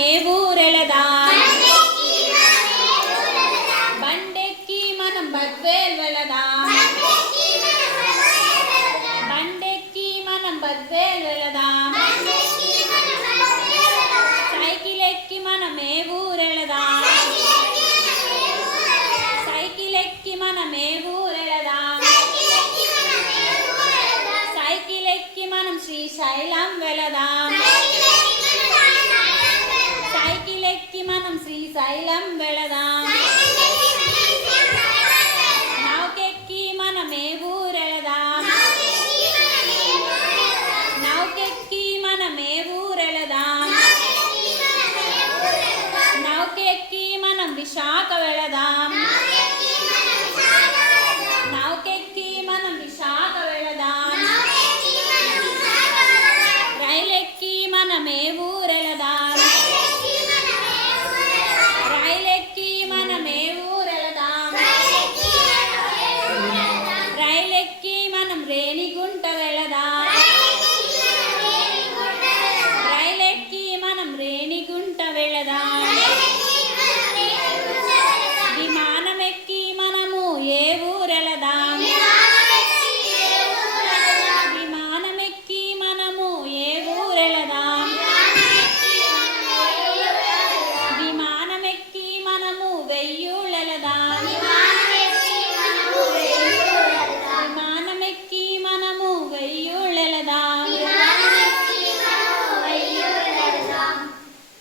ఏ ఊరెళదాం బండెక్కి మనం బద్వేల్ వెళదాం బండెక్కి మనం బద్వేల్ వెళదాం సైకిల్ ఎక్కి మనం ఏ ఊరెళదాం సైకిల్ ఎక్కి మనం ఏ ఊరెళదాం సైకిల్ ఎక్కి మనం శ్రీశైలం వెళదాం సైకిల్ ఎక్కి మనం శ్రీశైలం వెళదాం నౌకెక్కి మనం ఏ ఊరెళదాం నౌకెక్కి మనం ఏ ఊరెళదాం నౌకెక్కి మనం విశాఖ వెళదాం